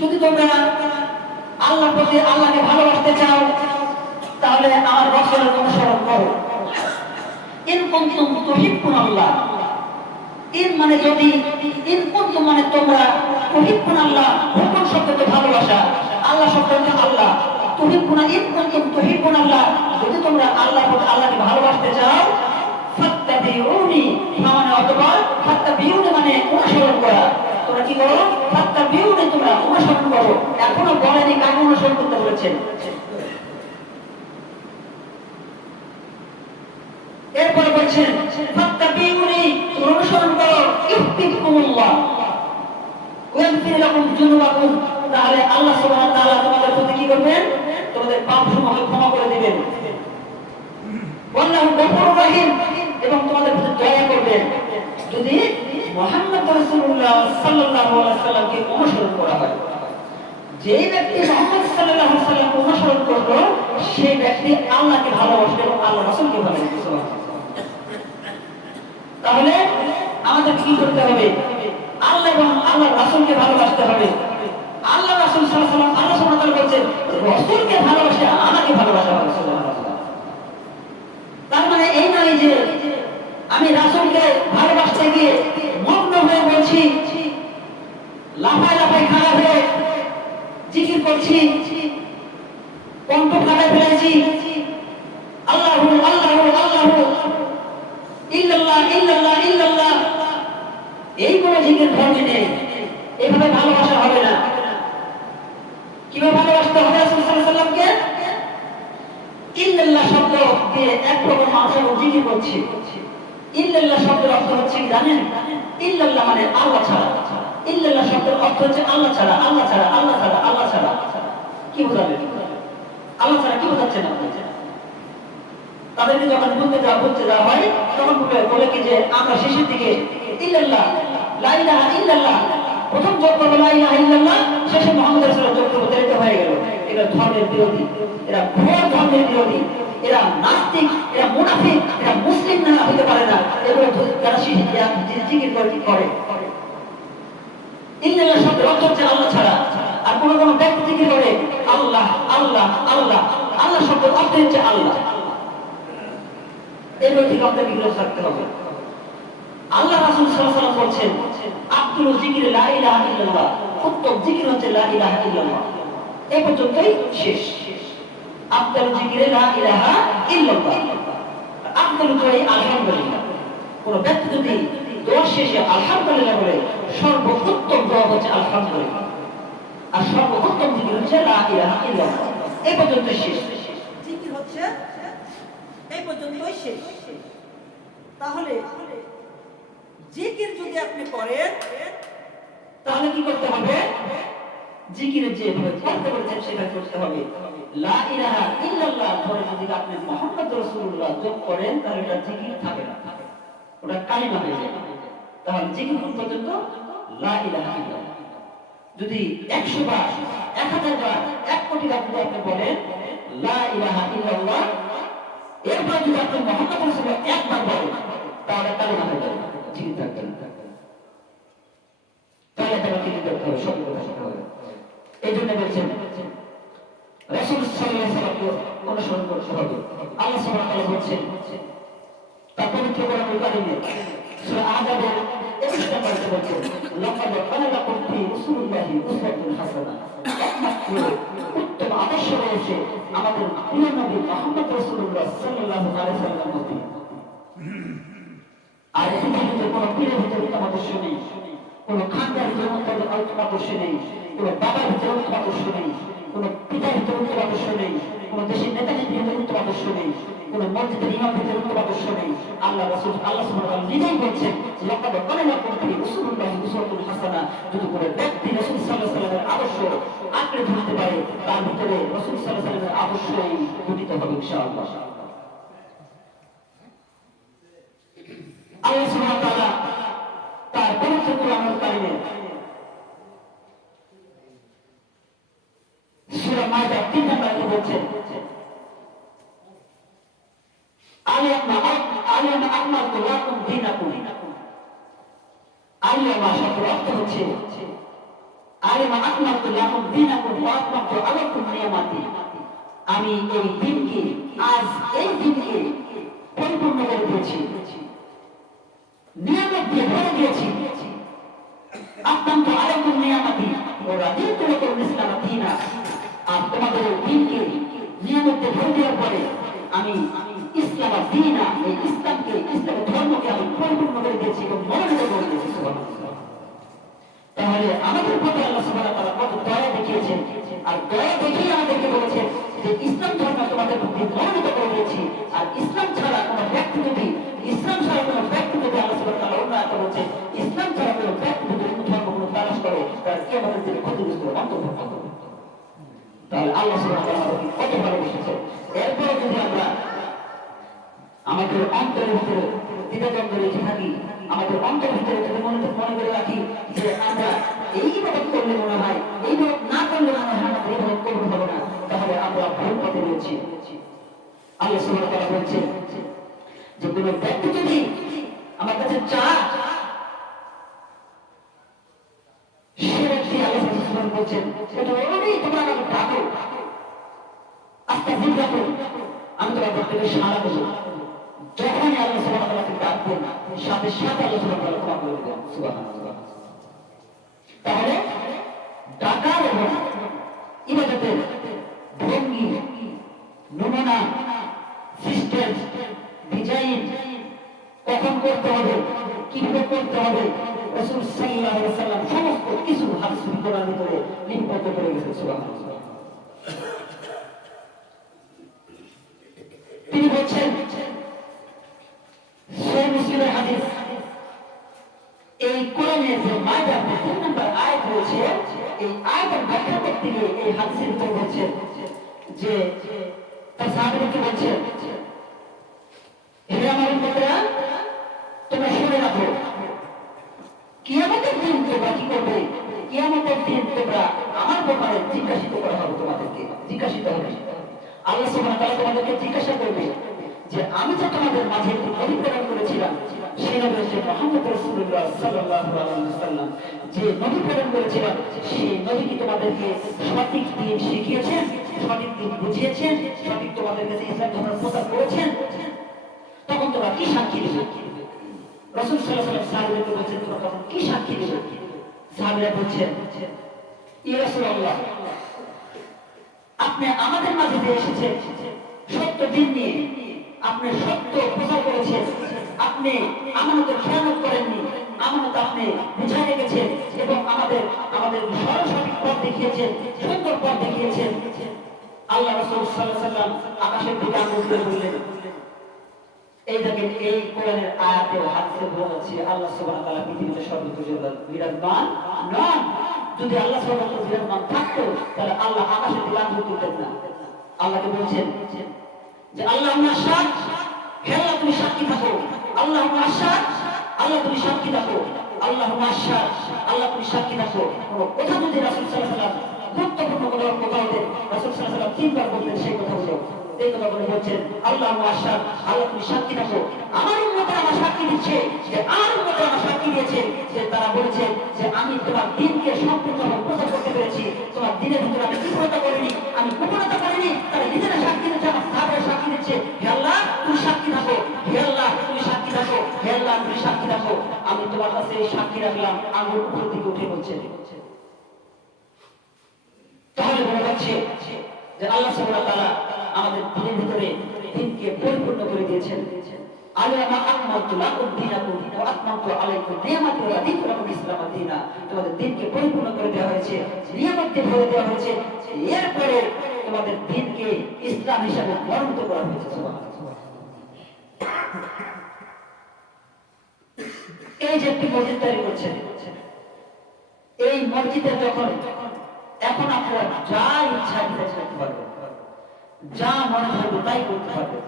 যদি তোমরা আল্লাহর প্রতি আল্লাহকে ভালোবাসতে চাও তাহলে আমার রাসূলের অনুসরণ করো। ইন কুনতুম তুহিব্বুনাল্লাহ, ইন মানে যদি, ইন কুনতুম মানে তোমরা, তুহিব্বুনাল্লাহ হুকুম শব্দকে ভালোবাসা, আল্লাহ শব্দকে আল্লাহ, তুহিব্বুনা ইন কুনতুম তুহিব্বুনাল্লাহ যদি তোমরা আল্লাহকে ভালোবাসতে চাও, ফাত্তাবিউনি মানে অথবা ফাত্তাবিউনি মানে অনুসরণ করা। তোমরা কি করো? ফাত্তাবিউনি তোমরা অনুসরণ করো। এখনো বলেনি কাকে অনুসরণ করতে বলেছেন। এরপরে বলছেন ফাত্তাবিউনি তোমরা অনুসরণ করো, ইউহবিবকুমুল্লাহ ওয়া ইয়াগফির লাকুম যুনুবাকুম, তাহলে আল্লাহ সুবহানাহু ওয়া তাআলা তোমাদের প্রতি কি করবেন? তোমাদের পাপসমূহকে ক্ষমা করে দিবেন। ওয়াল্লাহু গফুরুর রহিম, এবং তোমাদের প্রতি দয়া করবেন যদি মুহাম্মদ রাসূলুল্লাহ সাল্লাল্লাহু আলাইহি ওয়াসাল্লামকে অনুসরণ করা হয়। যে ব্যক্তি মুহাম্মদ সাল্লাল্লাহু আলাইহি ওয়াসাল্লামকে অনুসরণ করবে সেই ব্যক্তি আল্লাহকে ভালোবাসবে এবং আল্লাহর রাসূলকে ভালোবাসবে। তাহলে আমাদের কি করতে হবে? আল্লাহ এবং আল্লাহর রাসূলকে ভালোবাসতে হবে। আল্লাহ রাসূল সাল্লাল্লাহু আলাইহি ওয়াসাল্লাম, আল্লাহ সুবহানাহু ওয়া তাআলা বলেন রাসূলকে ভালোবাসে আমাকে ভালোবাসা হবে। সুবহানাল্লাহ। তার মানে এই নয় যে আমি রাসূলকে ভালোবাসতে গিয়ে মগ্ন হয়ে বলছি, লাফায় লাফায় খাড়া হয়ে জিকির করছি, কণ্ঠ ফাটায় ফেলেছি, আল্লাহু আল্লাহু আল্লাহু ইল্লাল্লাহ ইল্লাল্লাহ ইল্লাল্লাহ, এই কোন জিকির ধর্মে নেই। এইভাবে ভালোবাসা হবে না। কিভাবে ভালোবাসতে হবে রাসূল সাল্লাল্লাহু আলাইহি ওয়াসাল্লামকে? ইল্লাল্লাহ শব্দ দিয়ে এক প্রকার মানুষের জিকির করছে। ইল্লাল্লাহ শব্দের অর্থ হচ্ছে কি জানেন? ইল্লাল্লাহ মানে আল্লাহ ছাড়া। ইল্লাল্লাহ শব্দের অর্থ হচ্ছে আল্লাহ ছাড়া, আল্লাহ ছাড়া, আল্লাহ ছাড়া, আল্লাহ ছাড়া। কি বোঝাবেন? আল্লাহ ছাড়া কি বোঝাচ্ছেন আপনি? তাদেরকে যখন বলতে যাওয়া হয় তখন বলে কি যে আমরা শেষের দিকে ইল্লাল্লাহ, লা ইলাহা ইল্লাল্লাহ, প্রথম যোগ করবো লা ইলাহা ইল্লাল্লাহ, শেষে মুহাম্মদ রাসূলুল্লাহ যোগ করবো, তাহলে হয়ে গেল। এরা ধর্মের বিরোধী, এরা ঘোর ধর্মের বিরোধী, এরা নাস্তিক, এরা মুনাফিক, এরা মুসলিম না হতে পারে না। এগুলো যারা জিকির করে। ইল্লাল্লাহ শব্দের অর্থ হচ্ছে আল্লাহ ছাড়া। আর কোন কোন ব্যক্তি জিকির করে আল্লাহ আল্লাহ আল্লাহ, আল্লাহ শব্দের অর্থ হচ্ছে আল্লাহ। এগুলো থেকে আমাদের বিরত থাকতে হবে। আল্লাহ রাসূল সাল্লাল্লাহু আলাইহি ওয়াসাল্লাম বলেছেন আব্দুল জিকির লা ইলাহা ইল্লাল্লাহ, উত্তম জিকির হচ্ছে লা ইলাহা ইল্লাল্লাহ। এই পর্যন্তই শেষ। আব্দুল জিকির লা ইলাহা ইল্লাল্লাহ, আব্দুল কই আলহামদুলিল্লাহ। কোন ব্যক্তি যদি দোয়া শেষে আলহামদুলিল্লাহ বলে, সর্বোত্তম দোয়া হচ্ছে আলহামদুলিল্লাহ, আর সর্বোত্তম জিকির হচ্ছে লা ইলাহা ইল্লাল্লাহ। এই পর্যন্তই শেষ। জিকির হচ্ছে এই পর্যন্তই শেষ। তাহলে জিকির যদি আপনি করেন তাহলে কি করতে হবে? জিকিরের যে করতে বলেছেন সেটা করতে হবে। লা ইলাহা ইল্লাল্লাহ ধরে যদি আপনি মুহাম্মদ রাসূলুল্লাহ যোগ করেন তাহলে এটা জিকির থাকে না, ওটা কালিমা হয়ে যায়। তাহলে জিকির পর্যন্ত লা ইলাহা ইল্লাল্লাহ। যদি 100 বার, 1000 বার, 1 কোটি বার যদি আপনি বলেন লা ইলাহা ইল্লাল্লাহ, এরপর যদি আপনি মুহাম্মদ রাসূলুল্লাহ একবার বলেন তাহলে কালিমা হয়ে যাবে, জিকির থাকবে না। তাহলে এটা জিকির করতে হবে, সব কথা হবে। এই জন্য বলছেন রাসূল সাল্লাল্লাহু আলাইহি ওয়াসাল্লামকে অনুসরণ করতে হবে। আল্লাহ সুবহানাহু ওয়া তাআলা বলেছেন তার পবিত্র কোরআনুল কারীমে সূরা আহজাবের 21 নম্বর আয়াতে বলেছেন লাকাদ কানা লাকুম ফি রাসূলিল্লাহি উসওয়াতুন হাসানাহ, একমাত্র উত্তম আদর্শ রয়েছে আমাদের প্রিয় নবী মুহাম্মদ রাসূলুল্লাহ সাল্লাল্লাহু আলাইহি ওয়াসাল্লামের মধ্যে। আর পৃথিবীতে কোনো পীরের ভিতরে উত্তম আদর্শ নেই, কোনো খানদার ভিতরে উত্তম আদর্শ নেই, কোনো বাবার ভিতরে উত্তম আদর্শ নেই, কোনো পিতার ভিতরে উত্তম আদর্শ নেই, কোনো দেশের নেতাদের ভিতরে উত্তম আদর্শ নেই, কোনো মসজিদের ইমাম ভিতরে উত্তম আদর্শ নেই। আল্লাহ রাসূল আল্লাহ সুবহানাহু ওয়া তাআলা নিজেই বলছেন লাকাদ কানা লাকুম ফি রাসূলিল্লাহি উসওয়াতুন হাসানাহ। যদি কোনো ব্যক্তি রাসূল সাল্লাল্লাহু আলাইহি ওয়াসাল্লামের আদর্শ আঁকড়ে ধরতে পারে তার ভিতরে রাসূল সাল্লাল্লাহু আলাইহি ওয়াসাল্লামের আদর্শই গঠিত হবে ইনশাআল্লাহ। আল্লাহ সুবহানাহু ওয়া তাআলা তার পবিত্র কোরআনুল কারীমে সূরা মাইদা 3 নম্বর আয়াতে বলেছেন আলিয়ামা আকমালতু লাকুম দীনাকুম। আলিয়ামা শব্দের অর্থ হচ্ছে আলিয়ামা আকমালতু লাকুম দীনাকুম ওয়া আতমামতু আলাইকুম নিয়ামাতি, আমি এই দিনকে, আজ এই দিনকে পরিপূর্ণ করে দিয়েছি, নিয়ামত দিয়ে ভরে দিয়েছি। আতমামতু আলাইকুম নিয়ামাতি ওয়া রাদিতু লাকুম ইসলাম দীনা, আর তোমাদের দিনকে নিয়ামত দিয়ে ভরে দেওয়ার পরে আমি ইসলাম দীনা, এই ইসলামকে, ইসলামের ধর্মকে আমি পরিপূর্ণ করে দিয়েছি এবং মনোনীত করে দিয়েছি। সুবহানাল্লাহ। তাহলে আমাদের প্রতি আল্লাহ সুবহানাহু ওয়া তাআলা কত দয়া দেখিয়েছেন, আর দয়া দেখিয়ে আমাদেরকে বলেছেন যে ইসলাম ধর্ম তোমাদের প্রতি মনোনীত করে দিয়েছি। আর ইসলাম ছাড়া কোনো ব্যক্তি যদি, ইসলাম ছাড়া কোনো ব্যক্তি যদি, আল্লাহ সুবহানাহু ওয়া তাআলা অন্য আয়াতে বলেছেন ইসলাম ছাড়া কোনো ব্যক্তি যদি অন্য ধর্ম কোনো তালাশ করে তার কিয়ামতের দিনে ক্ষতিগ্রস্ত অন্তর্ভুক্ত। তাহলে আল্লাহ সুবহানাহু ওয়া তাআলা আমাদেরকে কত ভালোবেসেছেন। এরপরে যদি আমরা আমাদের অন্তরের ভিতরে দ্বিধাদ্বন্দ্ব রেখে থাকি, আমাদের অন্তরের ভিতরে যদি মনে করে রাখি যে আমরা এই ইবাদত করলে মনে হয়, এই ইবাদত না করলে মনে হয় আমাদের ইবাদত কবুল হবে না, তাহলে আমরা ভুল পথে রয়েছি। আল্লাহ সুবহানাহু ওয়া তাআলা বলছেন যে কোনো ব্যক্তি যদি আমার কাছে চায়, সে ব্যক্তি, আল্লাহ সুবহানাহু ওয়া তাআলা বলছেন এটা ওরই, তোমরা আমাকে ডাকো, আস্তাগফির করো, আমি তোমার প্রত্যেকে সাড়া দেবো। যখনই আল্লাহ সুবহানাহু ওয়া তাআলাকে ডাকবেন, সাথে সাথে আল্লাহ সুবহানাহু ওয়া তাআলা ক্ষমা করে দেবেন। সুবহানাল্লাহ। তাহলে ডাকার এবং ইবাদতের ভঙ্গি, নমুনা, সিস্টেম, ডিজাইন, কখন করতে হবে, কিভাবে করতে হবে, রাসূল সাল্লাল্লাহু আলাইহি ওয়াসাল্লাম সমস্ত কিছু হাদিস কোরআনের ভিতরে লিপিবদ্ধ করে গেছেন। সুবহানাল্লাহ। তিনি বলছেন সহিহ মুসলিমের হাদিস, এই কোরআনের যে মায়দার 3 নম্বর আয়াত রয়েছে, এই আয়াতের ব্যাখ্যা করতে গিয়ে এই হাদিসের ভিতরে বলছেন যে তার সাহাবীকে বলছেন, হে আমার উম্মতেরা, তোমরা শুনে রাখো, কিয়ামতের দিন তোমরা কি করবে, কিয়ামতের দিন তোমরা আমার ব্যাপারে জিজ্ঞাসিত করা হবে, তোমাদেরকে জিজ্ঞাসিত হবে। আল্লাহ সুবহানাহু ওয়া তাআলা তোমাদেরকে জিজ্ঞাসা করবে যে আমি যে তোমাদের মাঝে একটি নবী প্রেরণ করেছিলাম, সেই নবী হচ্ছে মুহাম্মদ রাসূলুল্লাহ সাল্লাল্লাহু আলাইহি ওয়াসাল্লাম। যে নবী প্রেরণ করেছিলাম, সেই নবী কি তোমাদেরকে সঠিক দিন শিখিয়েছেন, সঠিক দিন বুঝিয়েছেন, সঠিক তোমাদের কাছে ইসলাম ধর্ম প্রচার করেছেন? তখন তোমরা কি সাক্ষী দেবে? রাসূল সাল্লাল্লাহু আলাইহি ওয়াসাল্লাম সাহাবীদেরকে বলছেন, তোমরা তখন কি সাক্ষী দেবে? সাহাবীরা বলছেন, ইয়া রাসূলুল্লাহ, আপনি আমাদের মাঝে যে এসেছেন সত্য দিন নিয়ে, আপনি সত্য প্রচার করেছেন, আপনি আমানতের খেয়ানত করেননি, আমানত আপনি বুঝাই রেখেছেন এবং আমাদের সঠিক পথ দেখিয়েছেন, সুন্দর পথ দেখিয়েছেন। আল্লাহ রাসূল সাল্লাল্লাহু আলাইহি ওয়াসাল্লাম আকাশের দিকে আঙ্গুল দিয়ে বললেন, এই দেখেন, এই কোরআনের আয়াতে ও হাদিসে বলা হচ্ছে আল্লাহ সুবহানাহু ওয়া তাআলা পৃথিবীতে সর্বত্র বিরাজমান নন। যদি আল্লাহ সুবহানাহু ওয়া তাআলা বিরাজমান থাকতো তাহলে আল্লাহ আকাশের দিকে আঙ্গুল তুলতেন না। আল্লাহকে বলছেন যে আল্লাহুম্মা শাহাদ, হে আল্লাহ তুমি সাক্ষী থাকো, আল্লাহুম্মা শাহাদ, আল্লাহ তুমি সাক্ষী থাকো, আল্লাহুম্মা শাহাদ, আল্লাহ তুমি সাক্ষী থাকো। কোন কথা যদি রাসূল সাল্লাল্লাহু আলাইহি ওয়াসাল্লাম গুরুত্বপূর্ণ কোনো কথা হতেন, রাসূল সাল্লাল্লাহু আলাইহি ওয়াসাল্লাম তিনবার বলতেন সেই কথাগুলো। এই কথা বলে বলছেন আল্লাহুম্মা শাহাদ, আল্লাহ তুমি সাক্ষী থাকো। আমার উম্মতরা আমার সাক্ষী দিচ্ছে যে, আমার উম্মতরা আমার সাক্ষী দিয়েছে যে তারা বলেছে যে আমি তোমার দ্বীনকে সম্পূর্ণভাবে প্রচার করতে পেরেছি, তোমার দ্বীনের ভিতরে আমি বিফলতা করিনি, আমি গোপনতা করিনি। তারা নিজেরা সাক্ষী দিচ্ছে, আমার সাহাবারা সাক্ষী দিচ্ছে, হে আল্লাহ তুমি সাক্ষী থাকো, হে আল্লাহ তুমি সাক্ষী থাকো, হে আল্লাহ তুমি সাক্ষী থাকো। আমি তোমার কাছে এই সাক্ষী রাখলাম, আঙ্গুল উপর দিকে উঠে বলছে। তাহলে বলা যাচ্ছে যে আল্লাহ সুবহানাহু ওয়া তাআলা আমাদের দ্বীনের ভিতরে দ্বীনকে পরিপূর্ণ করে দিয়েছেন। আলামা আকমালতু লাকুম দীনাকুম ওয়া আতমামতু আলাইকুম নিয়ামাতি ওয়া রাদিতু লাকুম ইসলাম দীনা। তোমাদের দ্বীনকে পরিপূর্ণ করে দেওয়া হয়েছে, নিয়ামত দিয়ে ভরে দেওয়া হয়েছে, এরপরে তোমাদের দ্বীনকে ইসলাম হিসেবে মনোনীত করা হয়েছে। সুবহানাল্লাহ। এই যে একটি মসজিদ তৈরি করছেন, এই মসজিদে যখন এখন আপনারা যা ইচ্ছা করতে পারবেন, যা মনে হবে তাই করতে পারবেন।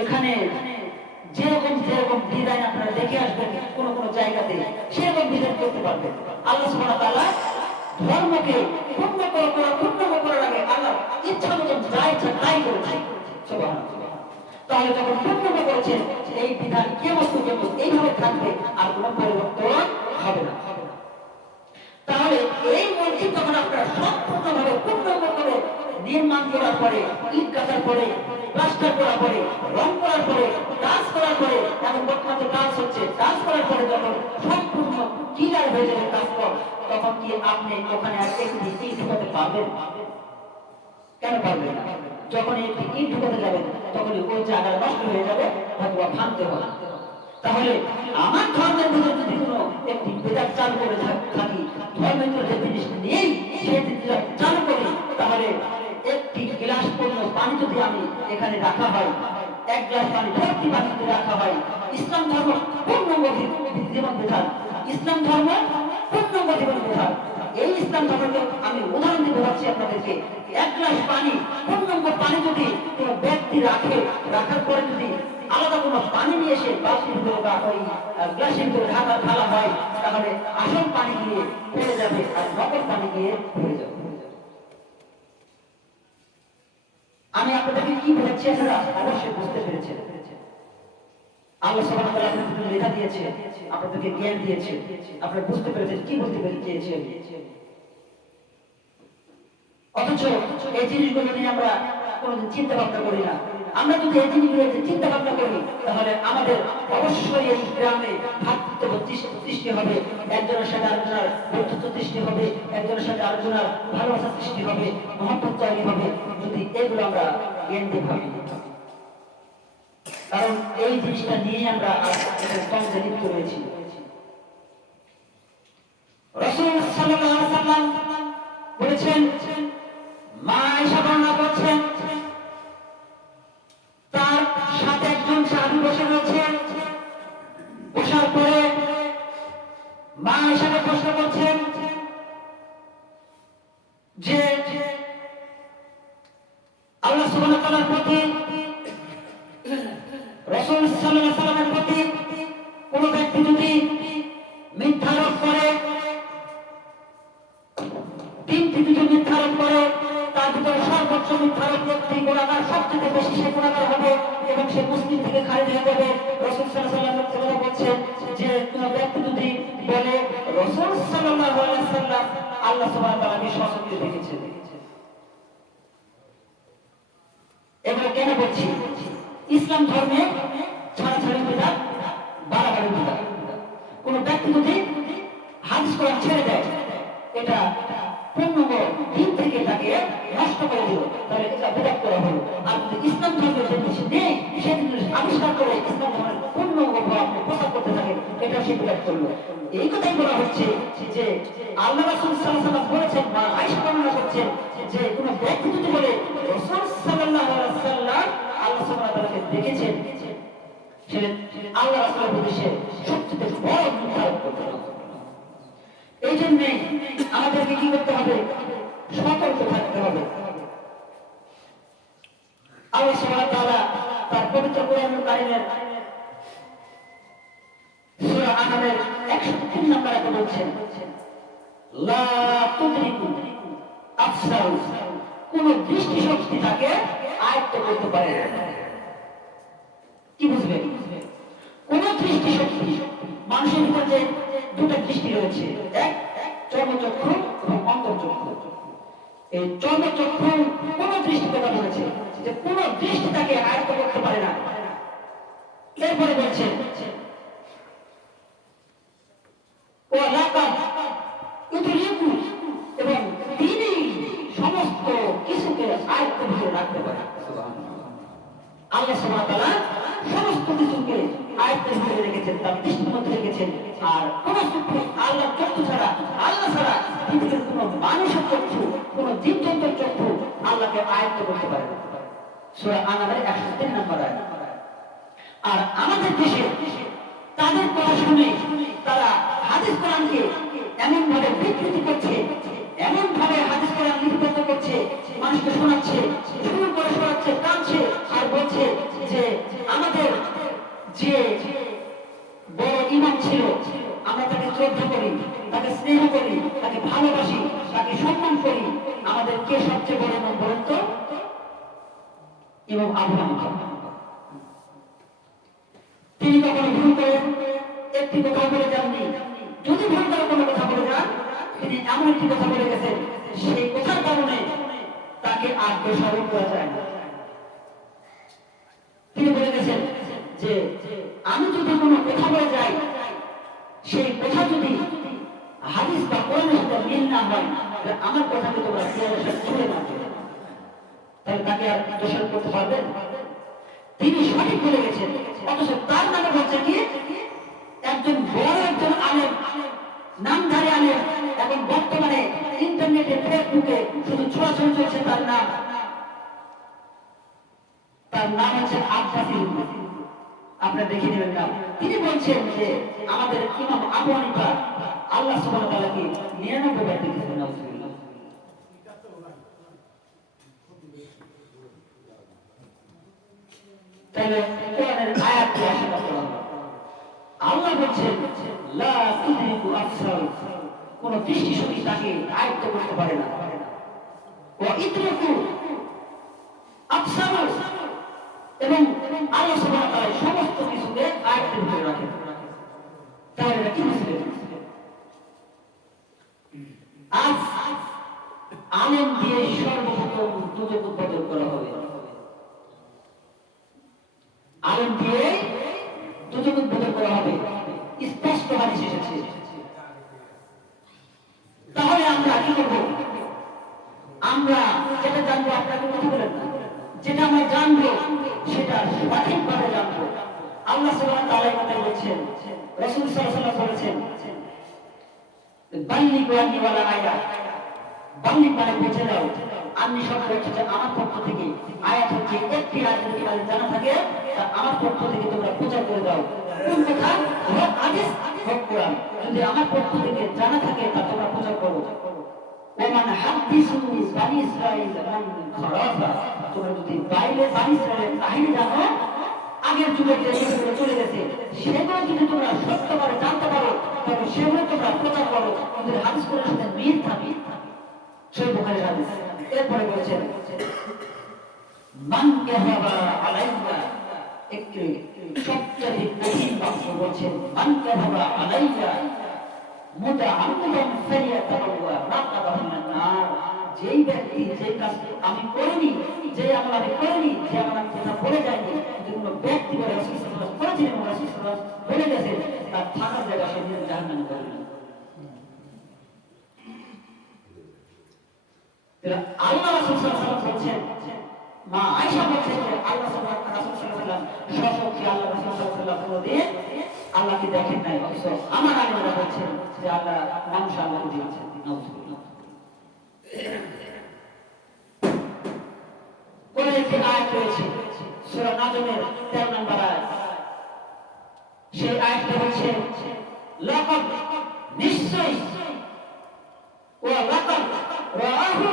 এখানে যেরকম যেরকম ডিজাইন আপনারা দেখে আসবেন কোন কোন জায়গাতে, সেরকম ডিজাইন করতে পারবেন। আল্লাহ সুবহানাহু ওয়া তাআলা ধর্মকে পূর্ণ করার আগে আল্লাহ ইচ্ছা মতন যা ইচ্ছা তাই করেছেন। সুবহানাল্লাহ। তাহলে যখন পূর্ণ করেছেন, এই বিধান কিয়ামত পর্যন্ত এইভাবে থাকবে, আর কোনো পরিবর্তন হবে না। তাহলে এই মসজিদ যখন আপনারা পূর্ণাঙ্গ করে নির্মাণ করার পরে, ইট গাঁথার পরে, প্লাস্টার করার পরে, রং করার পরে, কাজ করার পরে, এখন বর্তমানে কাজ হচ্ছে, কাজ করার পরে যখন সম্পূর্ণ ক্লিয়ার হয়ে যাবে কাজ কর, তখন কি আপনি ওখানে আর একটি ইট ঢুকাতে পারবেন? কেন পারবেন না? যখন একটি ইট ঢুকাতে যাবেন তখন ওই জায়গা নষ্ট হয়ে যাবে, অথবা ভাঙতে হবে। তাহলে আমার ধর্মের ভিতরে যদি কোনো একটি বেদাত চালু করে থাকি, ধর্মের যে জিনিসটা নিয়েই সেই জিনিসটা চালু করি, তাহলে একটি গ্লাস পূর্ণ পানি যদি আমি এখানে রাখা হয়, এক গ্লাস পানি ভর্তি পানি যদি রাখা হয়, ইসলাম ধর্ম পূর্ণাঙ্গ জীবন বিধান, ইসলাম ধর্ম পূর্ণাঙ্গ জীবন বিধান। এই ইসলাম ধর্মকে আমি উদাহরণ দিয়ে বোঝাচ্ছি আপনাদেরকে। এক গ্লাস পানি, পূর্ণাঙ্গ পানি যদি কোনো ব্যক্তি রাখে, রাখার পরে যদি আলাদা কোনো পানি নিয়ে এসে বালতির ভিতরে বা ওই গ্লাসের ভিতরে ঢালা হয়, তাহলে আসল পানি গিয়ে পড়ে যাবে আর নকল পানি গিয়ে পড়ে যাবে। আমি আপনাদেরকে কি বলেছি আপনারা অবশ্যই বুঝতে পেরেছেন। আল্লাহ সুবহানাহু ওয়া তাআলা আপনাদেরকে লেখা দিয়েছে, আপনাদেরকে জ্ঞান দিয়েছে, আপনারা বুঝতে পেরেছেন কি বলতে চেয়েছেন। অথচ এই জিনিসগুলো নিয়ে আমরা কোনোদিন চিন্তা ভাবনা করি না। আমরা যদি এই জিনিসগুলো চিন্তা ভাবনা করি, তাহলে আমাদের অবশ্যই এই গ্রামে ভ্রাতৃত্ব সৃষ্টি হবে, একজনের সাথে আরেকজনের বন্ধুত্ব সৃষ্টি হবে, একজনের সাথে আরেকজনের ভালোবাসা সৃষ্টি হবে, মহব্বত তৈরি হবে, যদি এগুলো আমরা জ্ঞান দিয়ে ভাবি। কারণ এই জিনিসটা নিয়ে আমরা দ্বন্দ্বে লিপ্ত রয়েছি। রাসূল সাল্লাল্লাহু আলাইহি ওয়াসাল্লাম বলেছেন, মা আয়েশা বর্ণনা করছেন, তার সাথে একজন সাহাবী বসে রয়েছে। বসার পরে মা আয়েশাকে প্রশ্ন করছেন যে আল্লাহ সুবহানাহু ওয়া তাআলার প্রতি, রাসূল সাল্লাল্লাহু আলাইহি ওয়াসাল্লামের প্রতি কোনো ব্যক্তি যদি মিথ্যা আরোপ করে, তিনটি যদি মিথ্যা আরোপ করে, তার ভিতরে সর্বোচ্চ মিথ্যা আরোপ ব্যক্তি গুনাহগার, সবচেয়ে বেশি সে গুনাহগার হবে এবং সে মুসলিম থেকে খারিজ হয়ে যাবে। রাসূল সাল্লাল্লাহু আলাইহি ওয়াসাল্লাম বলছেন যে কোনো ব্যক্তি যদি বলে রাসূল সাল্লাল্লাহু আলাইহি ওয়াসাল্লাম আল্লাহ সুবহানাহু ওয়া তাআলাকে সশক্তি দেখেছেন। এগুলো কেন বলছি? ইসলাম ধর্মে ছাড়াছাড়ি বিধান, বাড়াবাড়ি বিধান। কোন ব্যক্তি যদি হাদিস কোরআন ছেড়ে দেয়, এটা পূর্ণাঙ্গ দিন থেকে তাকে নষ্ট করে দিল, তাহলে এটা বিদাত করা হলো। আর যদি ইসলাম ধর্মের যে জিনিস নেই সেই জিনিস আবিষ্কার করে ইসলাম ধর্মের পূর্ণাঙ্গ ভাবে প্রচার করতে থাকে, এটা সে বিদাত করলো। এই কথাই বলা হচ্ছে যে আল্লাহ রাসূল সাল্লাল্লাহু আলাইহি ওয়াসাল্লাম বলেছেন, মা আয়েশা বর্ণনা করছেন যে কোন ব্যক্তি যদি বলে রাসূল সাল্লাল্লাহু আলাইহি ওয়াসাল্লাম আল্লাহ সুবহানাহু ওয়া তাআলাকে দেখেছেন, সে আল্লাহ রাসূলের প্রতি সে সবচেয়ে বড় মিথ্যা আরোপ করতে হবে। এই জন্য আমাদেরকে কি করতে হবে? সতর্ক থাকতে হবে। আল্লাহ সুবহানাহু ওয়া তাআলা তার পবিত্র কোরআনুল কারীমের সূরা আনামের 103 নম্বর আয়াতে বলছেন, লা তুদরিকু আবসার, কোন দৃষ্টি শক্তি তাকে আয়ত্ত করতে পারে না। কি বুঝবেন? কোন দৃষ্টি শক্তি, মানুষের ভিতরে যে দুটো দৃষ্টি রয়েছে, এক চর্মচক্ষু এবং অন্তর্চক্ষু। এই চর্মচক্ষু কোন দৃষ্টি কথা বলেছে যে কোন দৃষ্টি তাকে আয়ত্ত করতে পারে না। এরপরে বলছে ও লাকাদ ইউদরিকু, এবং তিনি সমস্ত কিছুকে আয়ত্তের ভিতরে রাখতে পারে। আল্লাহ সুবহানাহু ওয়া তাআলা সমস্ত কিছুকে আয়ত্তের ভিতরে রেখেছেন, তার দৃষ্টির মধ্যে রেখেছেন। আর কোন চক্ষু আল্লাহর চক্ষু ছাড়া, আল্লাহ ছাড়া পৃথিবীর কোন মানুষের চক্ষু, কোন জীবজন্তুর চক্ষু আল্লাহকে আয়ত্ত করতে পারে না। সূরা আনামের 103 নম্বর আয়াত। আর আমাদের দেশে তাদের কথা শুনে তারা হাদিস কোরআনকে এমন ভাবে বিকৃতি করছে, এমন ভাবে হাদিস কোরআন লিপিবদ্ধ করছে, মানুষকে শোনাচ্ছে, সুর করে শোনাচ্ছে, কাঁদছে আর বলছে যে আমাদের যে বড় ইমাম ছিল, আমরা তাকে শ্রদ্ধা করি, তাকে স্নেহ করি, তাকে ভালোবাসি, তাকে সম্মান করি। আমাদের কে সবচেয়ে বড় ইমাম বলেন তো? ইমাম আবু হানিফা। তিনি কখনো ভুল করেন একটি কথা বলে যাননি। যদি ভুল করে কোনো কথা বলে যান, তিনি এমন একটি কথা বলে গেছেন, সেই কথার কারণে তাকে আর দোষারোপ করা যায় না। তিনি বলে গেছেন যে আমি যদি কোনো কথা বলে যাই, সেই কথা যদি হাদিস বা কোরআনের সাথে মিল না হয়, আমার কথাকে তোমরা ছুড়ে মারবে, তাহলে তাকে আর দোষারোপ করতে পারবেন? তিনি সঠিক বলে গেছেন, অথচ তার নামে হচ্ছে কি একজন বড় একজন আলেম, নামধারী আলেম, এখন বর্তমানে ইন্টারনেটে ফেসবুকে শুধু ছড়াছড়ি চলছে তার নাম। তার নাম হচ্ছে আব্বাসী, আপনারা দেখে নেবেন নাম। তিনি বলছেন যে আমাদের ইমাম আবু হানিফা আল্লাহ সুবহানাহু ওয়া তাআলাকে 99 বার দেখেছেন। নাউজুবিল্লাহ। তাহলে কোরআনের আয়াত আসলে আল্লাহ বলছেন লা তুদরিকু আবসার, কোন দৃষ্টিশক্তি তাকে আয়ত্ত করতে পারে না। ওয়া ইদরিকু আবসার, এবং আল্লাহ সুবহানাহু ওয়া তাআলা সমস্ত কিছুকে আয়ত্তের ভিতরে রাখেন। তাহলে এটা কি বুঝলেন? আজ আলেম দিয়ে সর্বপ্রথম দুটো উদ্বোধন করা হবে। আলেম দিয়ে দুটো উদ্বোধন করা হবে, স্পষ্ট হাদিস এসেছে। তাহলে আমরা কি করব? আমরা যেটা জানবো, আপনাকে কথা বলেন না, যেটা আমরা জানবো সেটা সঠিকভাবে জানবো। আল্লাহ সুবহানাহু ওয়া তাআলা আমাদের বলেছেন, রাসূল সাল্লাল্লাহু আলাইহি ওয়াসাল্লাম বলেছেন, বাল্লিগু আন্নী ওয়ালা আয়া, বাল্লিগ মানে পৌঁছে দাও, আন্নী শব্দ হচ্ছে আমার পক্ষ থেকে, আয়াত হচ্ছে একটি আয়াত যদি তোমাদের জানা থাকে তা আমার পক্ষ থেকে তোমরা প্রচার করে দাও। কোন কথা? হোক হাদিস হোক কোরআন, যদি আমার পক্ষ থেকে জানা থাকে তা তোমরা প্রচার করো। ওমান হাদিসু বানি ইসরাঈল মান খারাফা, তোমরা যদি বাইরে বানি ইসরাঈলের কাহিনী জানো, আগের যুগে যে যেগুলো চলে গেছে সেগুলো যদি তোমরা সত্যভাবে জানতে পারো, তবে সেগুলো তোমরা প্রচার করো। আমাদের হাদিস কোরআনের সাথে মিল থাকে, সেই বুখারীর হাদিস। এরপরে বলেছেন মান কাযাবা আলাইয়া, একটি সবচেয়ে কঠিন বাক্য বলছেন, মান কাযাবা আলাইয়া মুতাআম্মিদান ফালিয়াতাবাওয়া মাকআদাহু মিনান নার, যেই ব্যক্তি যে কাজ আমি করিনি, যে আমল আমি করিনি, যে আমল আমি কথা বলে যাইনি, যদি কোনো ব্যক্তি বলে রাসূল সাল্লাল্লাহু আলাইহি ওয়াসাল্লাম করেছেন এবং রাসূল সাল্লাল্লাহু আলাইহি ওয়াসাল্লাম বলে গেছেন, তার থাকার জায়গা সে নিজে জাহান্নামে করবে। আল্লাহ রাসূল সাল্লাল্লাহু আলাইহি ওয়াসাল্লাম বলছেন, মা আয়েশা বলছেন যে আল্লাহ রাসূল সাল্লাল্লাহু আলাইহি ওয়াসাল্লাম স্বচক্ষে আল্লাহ রাসূল সাল্লাল্লাহু আলাইহি ওয়াসাল্লাম কোনদিন আল্লাহকে দেখেন নাই, অথচ আমার আলেমরা বলছেন যে আল্লাহ মানুষ আল্লাহকে দেখেছেন। নাউজুবিল্লাহ। কোরআনে একটি আয়াত রয়েছে সূরা নাজমের 13 নম্বর আয়াত, সেই আয়াতটা হচ্ছে লাকাদ, নিশ্চয়ই, ওয়া লাকাদ রাআহু,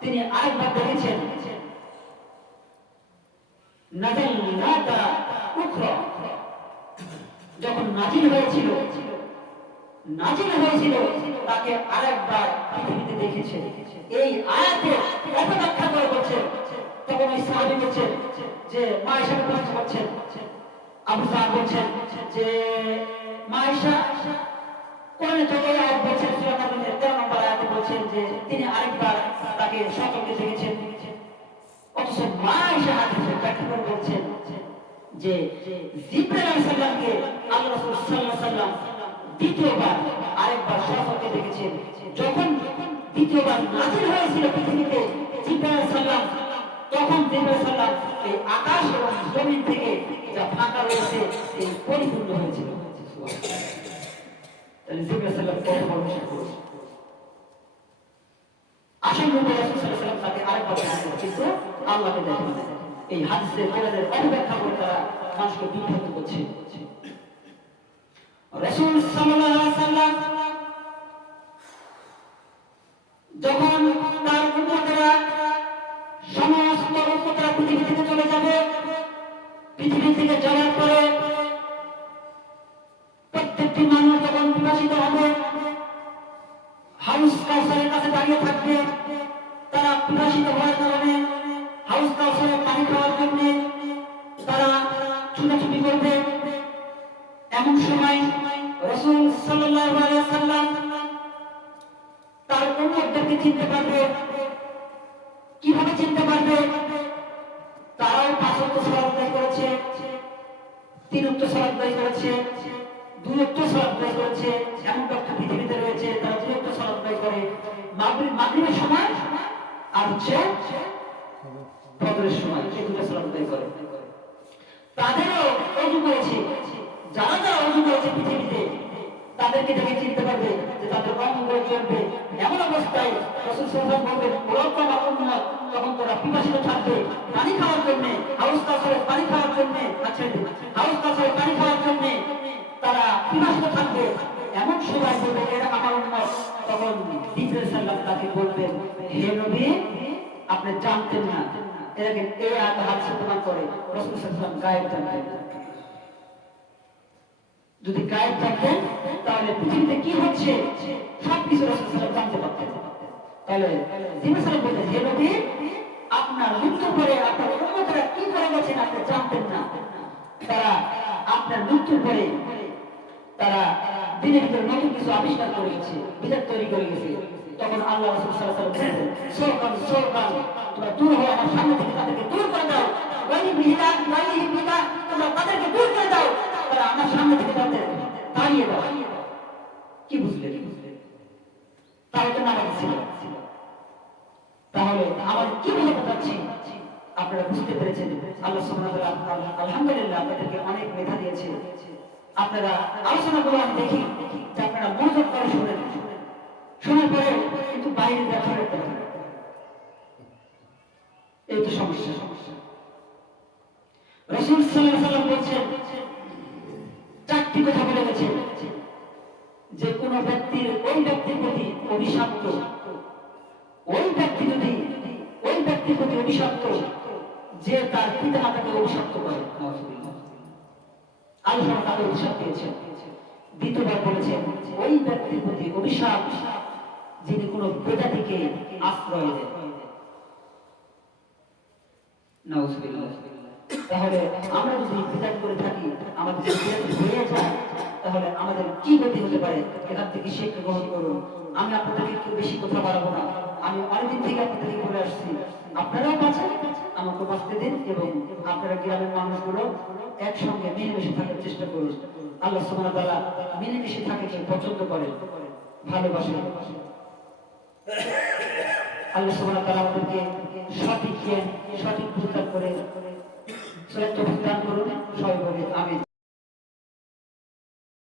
তিনি আরেকবার দেখেছেন, নাযালনাতা উখরা, যখন নাজিল হয়েছিল তাকে আরেকবার পৃথিবীতে দেখেছে। এই আয়াতে অপব্যাখ্যা করে বলছেন, তখন ওই সাহাবী বলছেন যে মা আয়েশাকে প্রশ্ন করছেন, আবু সাদ বলছেন যে মা আয়েশা কোরআনে তো এই আয়াত বলছেন, সূরা নাজমের 13 নম্বর আয়াতে বলছেন যে তিনি আরেকবার তাকে স্বচক্ষে দেখেছেন, অথচ মা আয়েশা হাদিসে ব্যাখ্যা করে বলছেন যে জিবরাইল আলাইহিস সালামকে আল্লাহ রাসূল সাল্লাল্লাহু আলাইহি ওয়াসাল্লাম দ্বিতীয়বার আরেকবার স্বচক্ষে দেখেছেন, যখন দ্বিতীয়বার নাযিল হয়েছিল পৃথিবীতে জিবরাইল আলাইহিস সালাম, তখন জিবরাইল আলাইহিস সালাম এই আকাশ এবং জমিন থেকে যা ফাঁকা রয়েছে এই পরিপূর্ণ হয়েছিল। তাহলে জিবরাইল আলাইহিস সালাম কত বড় সাক্ষী, আসল রূপে রাসূল সাল্লাল্লাহু আলাইহি ওয়াসাল্লাম তাকে আরেকবার দেখেছেন, কিন্তু আল্লাহকে দেখেন। এই হাদিসে কোরআনের অপব্যাখ্যা করে তারা মানুষকে বিভ্রান্ত করছে। রাসূল সাল্লাল্লাহু আলাইহি ওয়াসাল্লাম যখন তার উম্মতেরা সমস্ত উম্মতেরা পৃথিবী থেকে চলে যাবে, পৃথিবী থেকে যাওয়ার পরে প্রত্যেকটি মানুষ যখন বিভাজিত হবে, হাউস কাউসারের কাছে দাঁড়িয়ে থাকবে, তারা বিভাজিত হওয়ার কারণে হাউস কাউসারের পানি খাওয়ার জন্য তারা ছুটাছুটি করবে। এমন সময় রাসূল সাল্লাল্লাহু আলাইহি ওয়াসাল্লাম তার উম্মতদেরকে চিনতে পারবে, আসবে, তারাও 5 ওয়াক্ত সালাত আদায় করেছে, 3 ওয়াক্ত সালাত আদায় করেছে, 2 ওয়াক্ত সালাত আদায় করেছে, এমন ব্যক্তি পৃথিবীতে রয়েছে তারা 2 ওয়াক্ত সালাত আদায় করে মাগরিবের সময় আর হচ্ছে ফজরের সময়, এই দুটো সালাত আদায় করে। তাদেরও ওযু করেছে, যারা যারা ওযু করেছে পৃথিবীতে তাদেরকে দেখে চিনতে পারবে যে তাদের অঙ্গগুলো চলবে। এমন অবস্থায় রাসূল সাল্লাল্লাহু আলাইহি ওয়াসাল্লাম বলবেন, ওরা আমার উম্মত, তখন তারা পিপাসিত থাকবে পানি খাওয়ার জন্য, হাউস কাছারে পানি খাওয়ার জন্য, হাউস কাছারে পানি খাওয়ার জন্য তারা পিপাসিত থাকবে। এমন সময় বলবে এরা আমার উম্মত, তখন জিবরাইল সাল্লাল্লাহু তাকে বলবেন, হে নবী আপনি জানতেন না, এরকম এই আয়াত হাদিস প্রমাণ করে রাসূল সাল্লাল্লাহু আলাইহি ওয়াসাল্লাম গায়েব জানতেন। যদি গায়েব জানতেন তাহলে পৃথিবীতে কি হচ্ছে সবকিছু রাসূল সাল্লাল্লাহু আলাইহি ওয়াসাল্লাম জানতে পারতেন। তাহলে জিবরাইল সাল্লাল্লাহু বলতেন, হে নবী আপনার মৃত্যুর পরে আপনার উম্মতরা কি করে গেছেন আপনি জানতেন না। তারা আপনার মৃত্যুর পরে তারা দিনের ভিতরে নতুন কিছু আবিষ্কার করে গেছে, বিধান তৈরি করে গেছে। তখন আল্লাহ রাসূল সাল্লাল্লাহু আলাইহি ওয়াসাল্লাম বলেন, সরকার তোমরা দূর হও আমার সামনে থেকে, তাদেরকে দূর করে দাও, তোমরা তাদেরকে দূর করে দাও, তারা আমার সামনে থেকে তাদের তাড়িয়ে দাও। কি বুঝলে? তাহলে তো নামাজ ছিল। তাহলে আমার কি বলতে চাচ্ছি আপনারা বুঝতে পেরেছেন। আল্লাহ সুবহানাহু ওয়া তাআলা আলহামদুলিল্লাহ আপনাদেরকে অনেক মেধা দিয়েছে। আপনারা আলোচনাগুলো আমি দেখি যে আপনারা মনোযোগ করে শুনেন, শোনার পরে কিন্তু বাইরে দেখা করতে পারেন, এই তো সমস্যা। রাসূল সাল্লাল্লাহু আলাইহি ওয়াসাল্লাম বলেছেন, 4টি কথা বলে গেছেন যে কোন ব্যক্তির ওই ব্যক্তির প্রতি অভিশপ্ত, ওই ব্যক্তি যদি ওই ব্যক্তির প্রতি অভিশপ্ত যে তার পিতা মাতাকে অভিশপ্ত করে, আল্লাহ তাকে অভিশাপ দিয়েছেন। দ্বিতীয়বার বলেছেন ওই ব্যক্তির প্রতি অভিশাপ যিনি কোন বেদাতিকে আশ্রয় দেন। নাউযুবিল্লাহ। তাহলে আমরা যদি বিদাত করে থাকি, আমাদের বিদাত হয়ে যায়, তাহলে আমাদের কি গতি হতে পারে এখান থেকে শিক্ষা গ্রহণ করুন। আমি আপনাদেরকে একটু বেশি কথা বাড়াবো না, আমি অনেকদিন থেকে আপনাদেরকে বলে আসছি, আপনারাও বাঁচেন, আমাকে বাঁচতে দিন, এবং আপনারা গ্রামের মানুষগুলো একসঙ্গে মিলেমিশে থাকার চেষ্টা করুন। আল্লাহ সুবহানাহু ওয়া তাআলা মিলেমিশে থাকাকে পছন্দ করেন, ভালোবাসেন। আল্লাহ সুবহানাহু ওয়া তাআলা আমাদেরকে সঠিক জ্ঞান, সঠিক বুঝ করে সত্য দান করুন। সবাই বলে আমিন।